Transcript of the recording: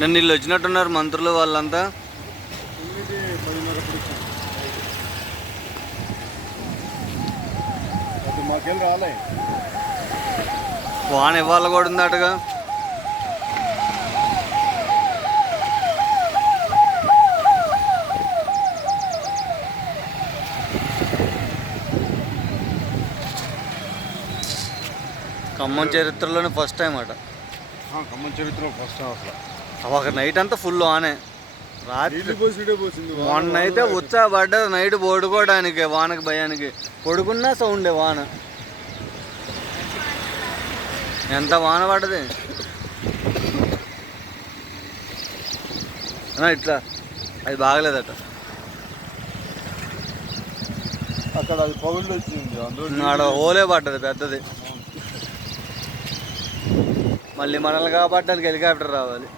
నన్ను వీళ్ళు వచ్చినట్టున్నారు మంత్రులు వాళ్ళంతా. వాన ఇవ్వాలి కూడా ఉంది అటుగా. ఖమ్మం చరిత్రలోనే ఫస్ట్ టైం అట. ఖమ్మం చరిత్రలో ఫస్ట్ టైం అసలు. ఒక నైట్ అంతా ఫుల్ వానే. రాత్రి మొన్న అయితే ఉత్సాహపడ్డది నైట్ పడుకోవడానికి, వానకి భయానికి. పడుకున్నా సౌండే వాన. ఎంత వాన పడ్డది ఇట్లా. అది బాగలేదట అక్కడ. అది పగుళ్ళు వచ్చింది, ఆడ ఓలే పడ్డది పెద్దది. మళ్ళీ మనల్ని కాపాడడానికి హెలికాప్టర్ రావాలి.